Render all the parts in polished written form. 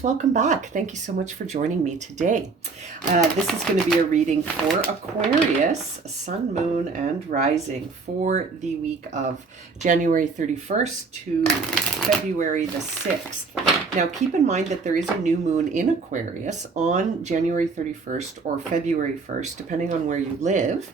friends, welcome back. Thank you so much for joining me today. This is going to be a reading for Aquarius, Sun, Moon, and Rising for the week of January 31st to February the 6th. Now, keep in mind that there is a new moon in Aquarius on January 31st or February 1st, depending on where you live.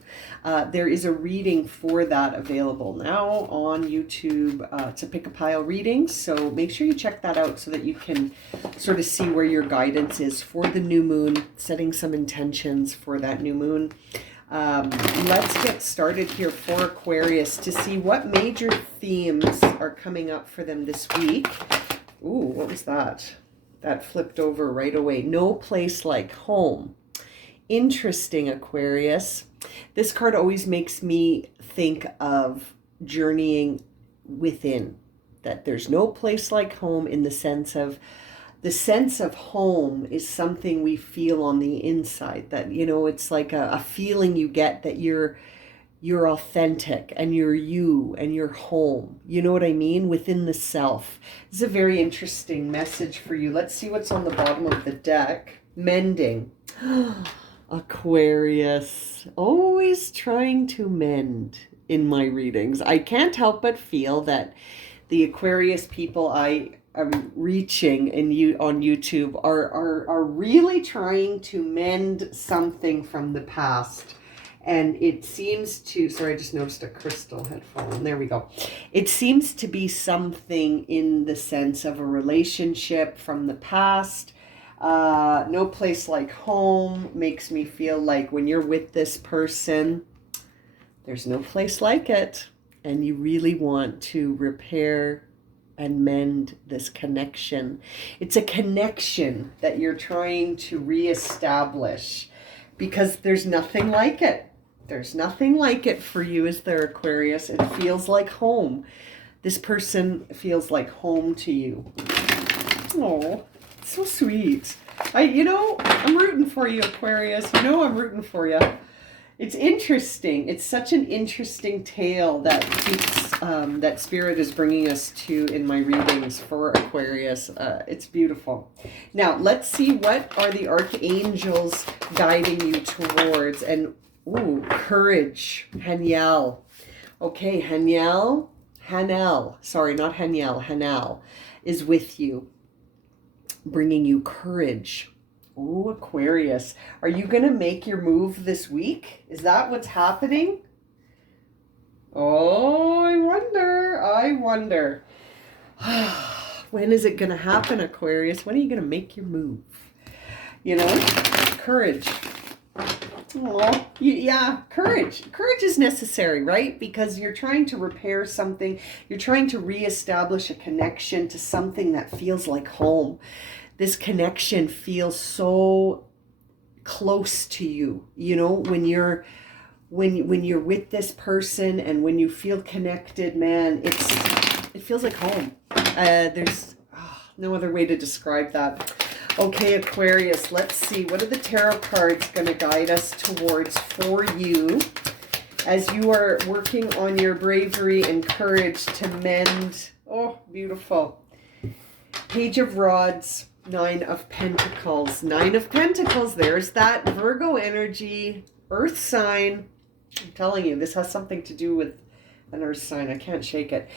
There is a reading for that available now on YouTube. It's a Pick a Pile reading, so make sure you check that out so that you can sort of see where your guidance is for the new moon, setting some intentions for that new moon. Let's get started here for Aquarius to see what major themes are coming up for them this week. Ooh, what was that? That flipped over right away. No place like home. Interesting, Aquarius. This card always makes me think of journeying within. That there's no place like home, in the sense of home is something we feel on the inside. That, you know, it's like a feeling you get that you're authentic and you're you and you're home. You know what I mean? Within the self. This is a very interesting message for you. Let's see what's on the bottom of the deck. Mending. Aquarius. Always trying to mend in my readings. I can't help but feel that the Aquarius people I am reaching on YouTube are really trying to mend something from the past. And it seems to, sorry, I just noticed a crystal had fallen. There we go. It seems to be something in the sense of a relationship from the past. No place like home makes me feel like when you're with this person, there's no place like it. And you really want to repair and mend this connection. It's a connection that you're trying to reestablish because there's nothing like it. There's nothing like it for you, is there, Aquarius? It feels like home. This person feels like home to you. Oh, so sweet. I'm rooting for you, Aquarius. You know I'm rooting for you. It's interesting. It's such an interesting tale that keeps, that Spirit is bringing us to in my readings for Aquarius. It's beautiful. Now, let's see what are the archangels guiding you towards. And, ooh, courage. Haniel. Okay, Hanel, sorry, not Haniel, Hanel is with you, bringing you courage. Oh, Aquarius, are you going to make your move this week? Is that what's happening? Oh, I wonder. When is it going to happen, Aquarius? When are you going to make your move? You know, courage. Oh, yeah, courage. Courage is necessary, right? Because you're trying to repair something. You're trying to reestablish a connection to something that feels like home. This connection feels so close to you, you know, when you're with this person and when you feel connected, man, it feels like home. There's no other way to describe that. Okay, Aquarius, let's see. What are the tarot cards going to guide us towards for you as you are working on your bravery and courage to mend? Oh, beautiful. Page of Rods. Nine of Pentacles. Nine of Pentacles. There's that Virgo energy. Earth sign. I'm telling you, this has something to do with an earth sign. I can't shake it.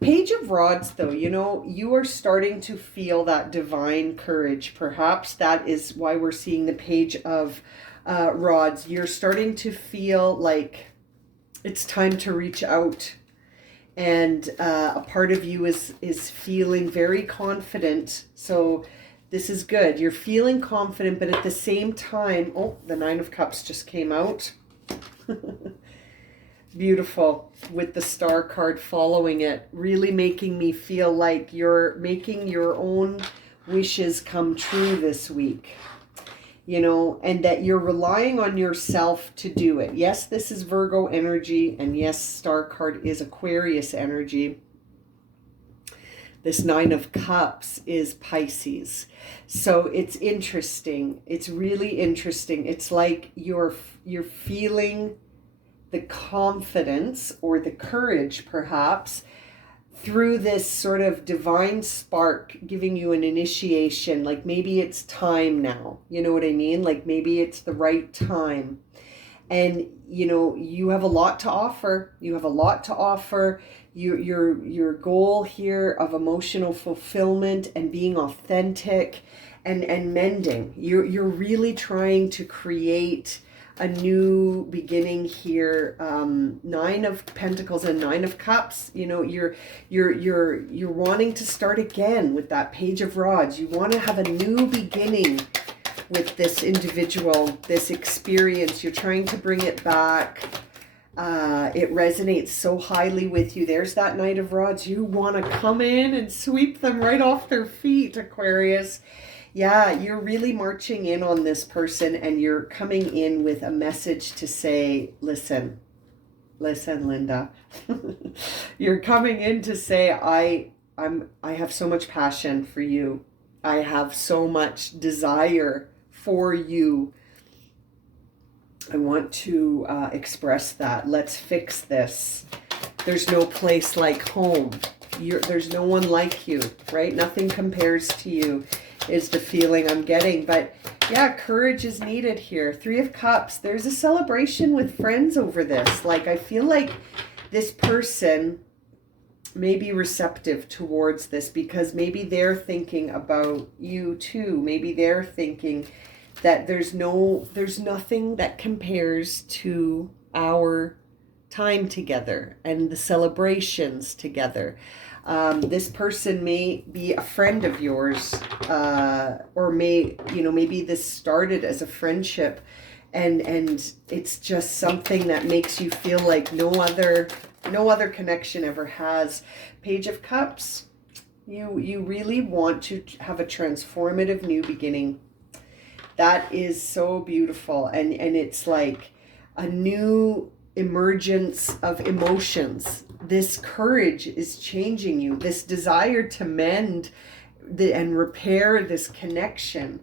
Page of Rods, though, you know, you are starting to feel that divine courage. Perhaps that is why we're seeing the Page of Rods. You're starting to feel like it's time to reach out. And a part of you is feeling very confident. So this is good. You're feeling confident, but at the same time, oh, the Nine of Cups just came out. Beautiful. With the Star card following it, really making me feel like you're making your own wishes come true this week. You know, and that you're relying on yourself to do it. Yes, this is Virgo energy, and yes, Star card is Aquarius energy. This Nine of Cups is Pisces. So it's interesting. It's really interesting. It's like you're feeling the confidence or the courage, perhaps, through this sort of divine spark giving you an initiation, like maybe it's time now, you know what I mean? Like maybe it's the right time. And you know, you have a lot to offer. You have a lot to offer. Your goal here of emotional fulfillment and being authentic and mending. You're really trying to create a new beginning here. Nine of Pentacles and Nine of Cups. You know, you're wanting to start again with that Page of Rods. You want to have a new beginning with this individual, this experience. You're trying to bring it back. It resonates so highly with you. There's that Knight of Rods. You want to come in and sweep them right off their feet, Aquarius. Yeah, you're really marching in on this person, and you're coming in with a message to say, listen, Linda. You're coming in to say, I have so much passion for you. I have so much desire for you. I want to express that. Let's fix this. There's no place like home. There's no one like you, right? Nothing compares to you is the feeling I'm getting. But yeah, courage is needed here. Three of Cups. There's a celebration with friends over this. Like, I feel like this person may be receptive towards this because maybe they're thinking about you too. Maybe they're thinking that there's nothing that compares to our time together and the celebrations together. This person may be a friend of yours, or maybe this started as a friendship, and it's just something that makes you feel like no other connection ever has. Page of Cups. You really want to have a transformative new beginning. That is so beautiful. And it's like a new emergence of emotions. This courage is changing you. This desire to mend and repair this connection.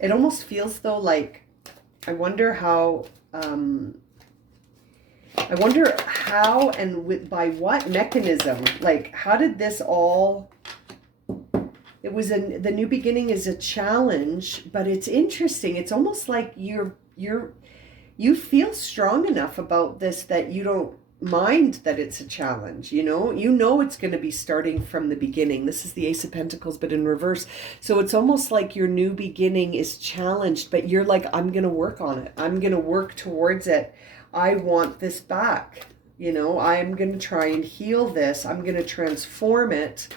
It almost feels though like, I wonder how and by what mechanism, like how did this all, the new beginning is a challenge, but it's interesting. It's almost like you feel strong enough about this that you don't mind that it's a challenge, you know it's going to be starting from the beginning. This is the Ace of Pentacles, but in reverse. So it's almost like your new beginning is challenged, but you're like, I'm going to work on it. I'm going to work towards it. I want this back. I'm going to try and heal this. I'm going to transform it.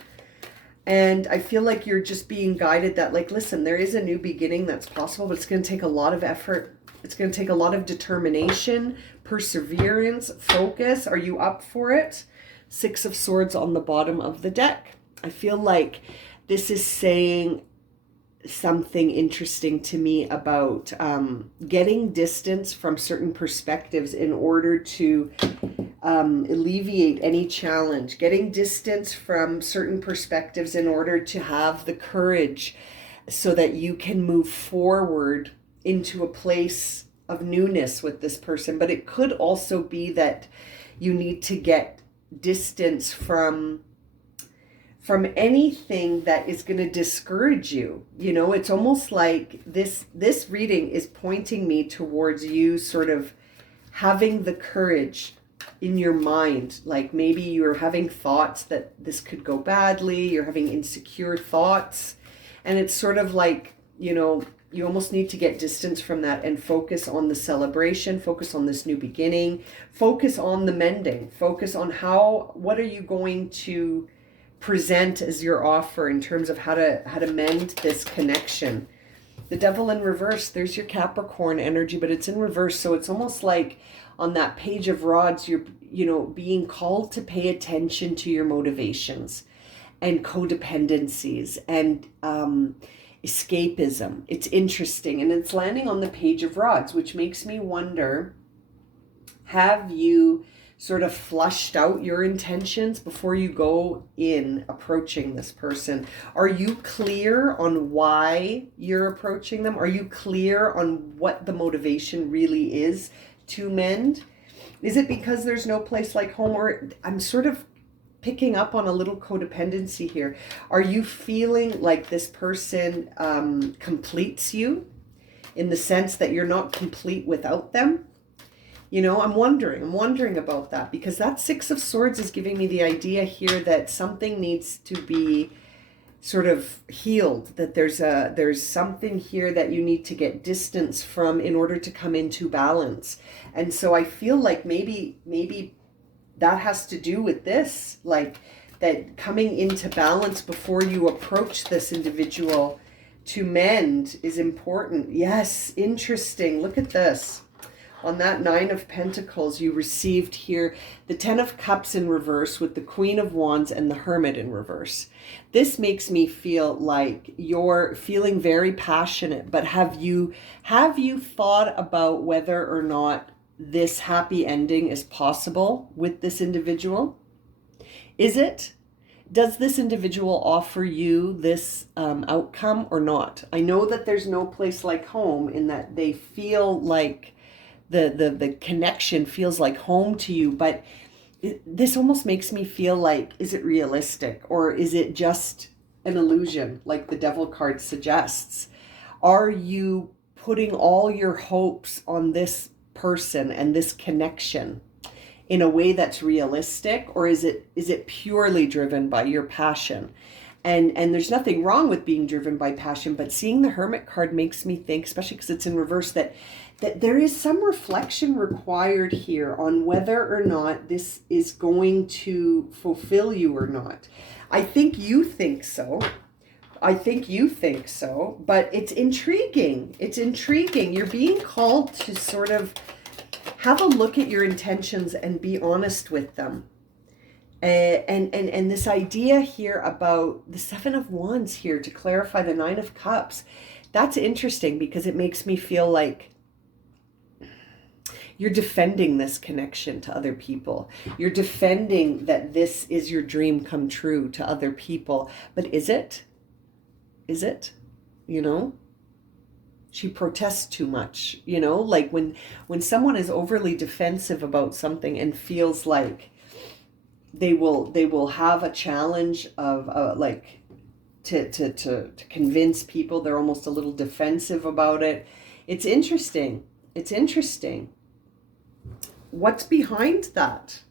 And I feel like you're just being guided that, like, listen, there is a new beginning that's possible, but it's going to take a lot of effort. It's going to take a lot of determination, perseverance, focus. Are you up for it? Six of Swords on the bottom of the deck. I feel like this is saying something interesting to me about getting distance from certain perspectives in order to alleviate any challenge, getting distance from certain perspectives in order to have the courage so that you can move forward into a place of newness with this person. But it could also be that you need to get distance from anything that is going to discourage you. It's almost like this reading is pointing me towards you sort of having the courage in your mind. Like maybe you're having thoughts that this could go badly, you're having insecure thoughts, and it's sort of like, you almost need to get distance from that and focus on the celebration, focus on this new beginning, focus on the mending, focus on what are you going to present as your offer in terms of how to mend this connection. The Devil in reverse, there's your Capricorn energy, but it's in reverse. So it's almost like on that Page of Rods, you're, being called to pay attention to your motivations and codependencies and escapism. It's interesting. And it's landing on the Page of Rods, which makes me wonder, have you sort of flushed out your intentions before you go in approaching this person? Are you clear on why you're approaching them? Are you clear on what the motivation really is to mend? Is it because there's no place like home? Or I'm sort of picking up on a little codependency here. Are you feeling like this person completes you in the sense that you're not complete without them? You know, I'm wondering about that, because that Six of Swords is giving me the idea here that something needs to be sort of healed, that there's something here that you need to get distance from in order to come into balance. And so I feel like maybe that has to do with this, like that coming into balance before you approach this individual to mend is important. Yes, interesting. Look at this. On that Nine of Pentacles, you received here the Ten of Cups in reverse with the Queen of Wands and the Hermit in reverse. This makes me feel like you're feeling very passionate, but have you thought about whether or not this happy ending is possible with this individual? Is it? Does this individual offer you this outcome or not? I know that there's no place like home, in that they feel like the connection feels like home to you, but this almost makes me feel like, is it realistic, or is it just an illusion like the Devil card suggests? Are you putting all your hopes on this person and this connection in a way that's realistic, or is it purely driven by your passion? And there's nothing wrong with being driven by passion, but seeing the Hermit card makes me think, especially because it's in reverse, that there is some reflection required here on whether or not this is going to fulfill you or not. I think you think so. But it's intriguing. It's intriguing. You're being called to sort of have a look at your intentions and be honest with them. And this idea here about the Seven of Wands here to clarify the Nine of Cups, that's interesting, because it makes me feel like you're defending this connection to other people. You're defending that this is your dream come true to other people. But is it? Is it? You know? She protests too much, you know? Like when someone is overly defensive about something and feels like they will have a challenge of like to convince people, they're almost a little defensive about it. It's interesting. It's interesting. What's behind that?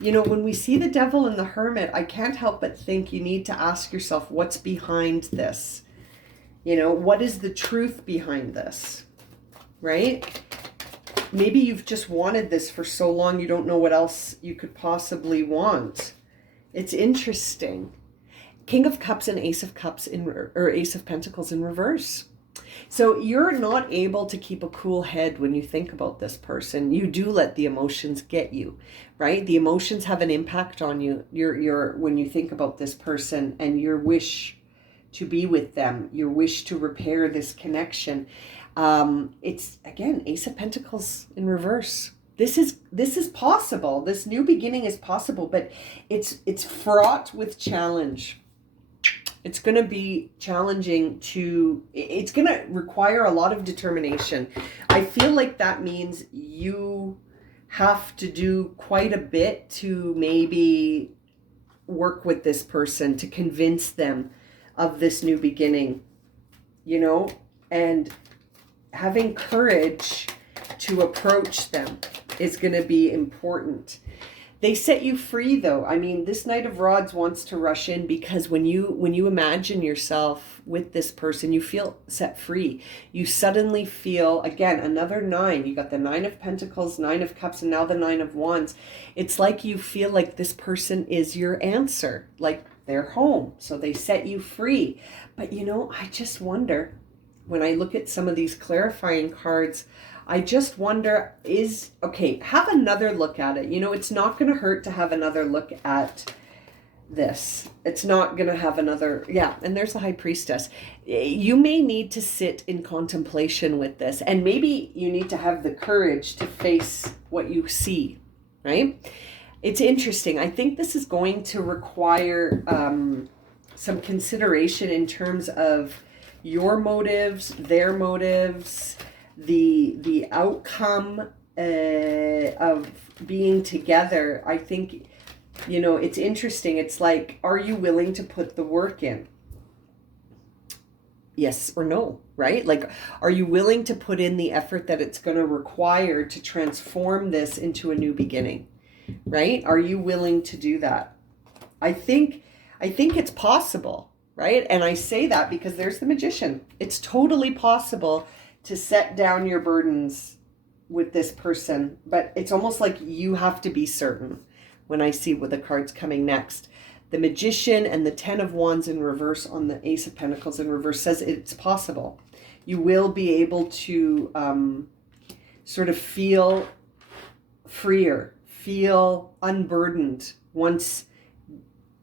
You know, when we see the Devil and the Hermit, I can't help but think you need to ask yourself, what's behind this? You know, what is the truth behind this? Right? Maybe you've just wanted this for so long you don't know what else you could possibly want. It's interesting. King of Cups and Ace of Cups or Ace of Pentacles in reverse. So you're not able to keep a cool head when you think about this person. You do let the emotions get you, right? The emotions have an impact on you. When you think about this person and your wish to be with them, your wish to repair this connection. It's again, Ace of Pentacles in reverse. This is possible. This new beginning is possible, but it's fraught with challenge. It's going to be challenging it's going to require a lot of determination. I feel like that means you have to do quite a bit to maybe work with this person to convince them of this new beginning, you know, and having courage to approach them is going to be important. They set you free, though. I mean, this Knight of Rods wants to rush in, because when you imagine yourself with this person, you feel set free. You suddenly feel, again, another nine. You got the Nine of Pentacles, Nine of Cups, and now the Nine of Wands. It's like you feel like this person is your answer, like they're home. So they set you free. But, you know, I just wonder, when I look at some of these clarifying cards, I just wonder, have another look at it. You know, it's not going to hurt to have another look at this. It's not going to have another, and there's the High Priestess. You may need to sit in contemplation with this, and maybe you need to have the courage to face what you see, right? It's interesting. I think this is going to require some consideration in terms of your motives, their motives, the outcome of being together, I think, it's interesting. It's like, are you willing to put the work in? Yes or no, right? Like, are you willing to put in the effort that it's going to require to transform this into a new beginning, right? Are you willing to do that? I think it's possible, right? And I say that because there's the Magician. It's totally possible to set down your burdens with this person, but it's almost like you have to be certain. When I see what the cards coming next, the Magician and the Ten of Wands in reverse on the Ace of Pentacles in reverse says it's possible. You will be able to sort of feel freer, feel unburdened once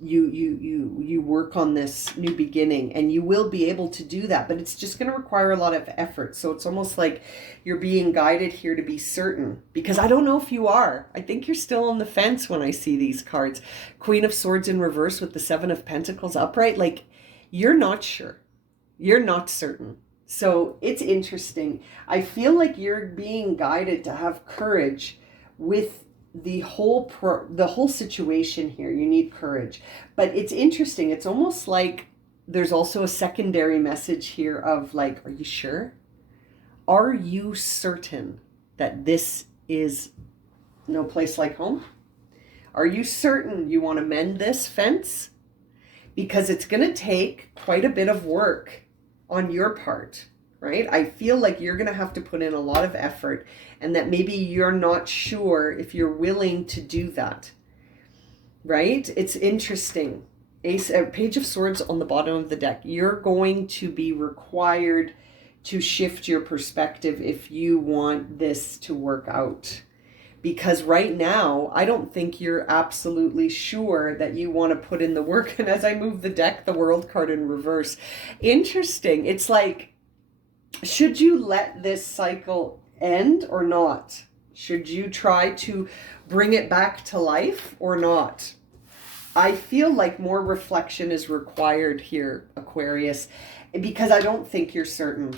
you work on this new beginning, and you will be able to do that, but it's just going to require a lot of effort. So it's almost like you're being guided here to be certain, because I don't know if you are. I think you're still on the fence when I see these cards. Queen of Swords in reverse with the Seven of Pentacles upright, like you're not sure, you're not certain. So it's interesting. I feel like you're being guided to have courage with the whole situation here. You need courage, but it's interesting. It's almost like there's also a secondary message here of like, are you sure? Are you certain that this is no place like home? Are you certain you want to mend this fence? Because it's going to take quite a bit of work on your part, right? I feel like you're going to have to put in a lot of effort, and that maybe you're not sure if you're willing to do that, right? It's interesting. Page of Swords on the bottom of the deck. You're going to be required to shift your perspective if you want this to work out. Because right now, I don't think you're absolutely sure that you want to put in the work. And as I move the deck, the World card in reverse. Interesting. It's like, should you let this cycle end or not? Should you try to bring it back to life or not? I feel like more reflection is required here, Aquarius, because I don't think you're certain.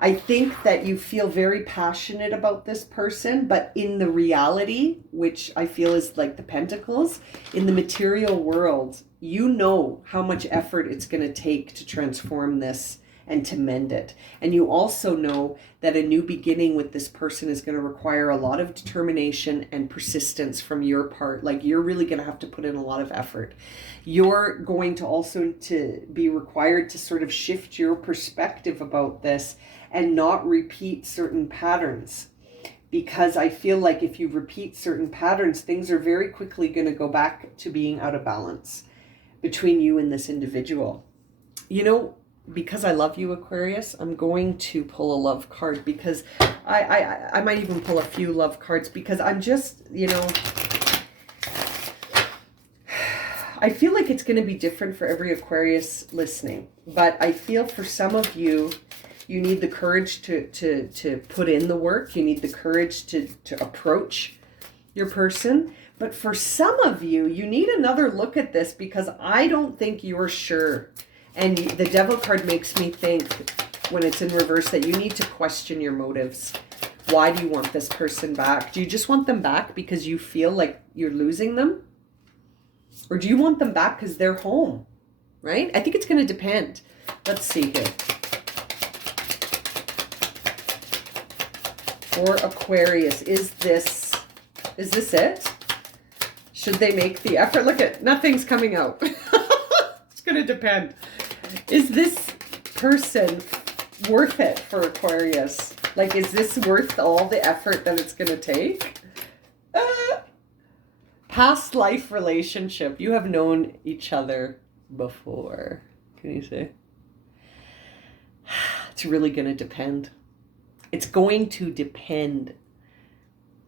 I think that you feel very passionate about this person, but in the reality, which I feel is like the Pentacles, in the material world, you know how much effort it's going to take to transform this and to mend it. And you also know that a new beginning with this person is going to require a lot of determination and persistence from your part. Like, you're really going to have to put in a lot of effort. You're going to also to be required to sort of shift your perspective about this and not repeat certain patterns. Because I feel like if you repeat certain patterns, things are very quickly going to go back to being out of balance between you and this individual. You know, because I love you, Aquarius, I'm going to pull a love card, because I might even pull a few love cards, because I'm just, I feel like it's going to be different for every Aquarius listening. But I feel for some of you, you need the courage to put in the work. You need the courage to approach your person. But for some of you, you need another look at this, because I don't think you're sure. And the Devil card makes me think, when it's in reverse, that you need to question your motives. Why do you want this person back? Do you just want them back because you feel like you're losing them? Or do you want them back because they're home? Right? I think it's going to depend. Let's see here. For Aquarius, is this it? Should they make the effort? Look at, nothing's coming out. It's going to depend. Is this person worth it for Aquarius? Like, is this worth all the effort that it's going to take? Past life relationship. You have known each other before. Can you say? It's really going to depend. It's going to depend.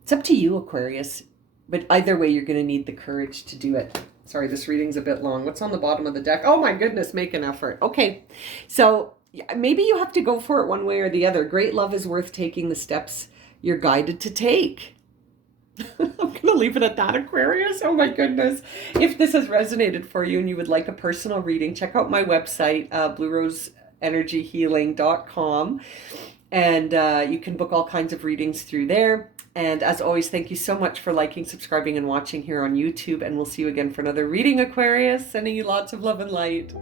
It's up to you, Aquarius. But either way, you're going to need the courage to do it. Sorry, this reading's a bit long. What's on the bottom of the deck? Oh my goodness, make an effort. Okay, so maybe you have to go for it one way or the other. Great love is worth taking the steps you're guided to take. I'm going to leave it at that, Aquarius. Oh my goodness. If this has resonated for you and you would like a personal reading, check out my website, blueroseenergyhealing.com. And you can book all kinds of readings through there. And as always, thank you so much for liking, subscribing, and watching here on YouTube. And we'll see you again for another reading, Aquarius. Sending you lots of love and light.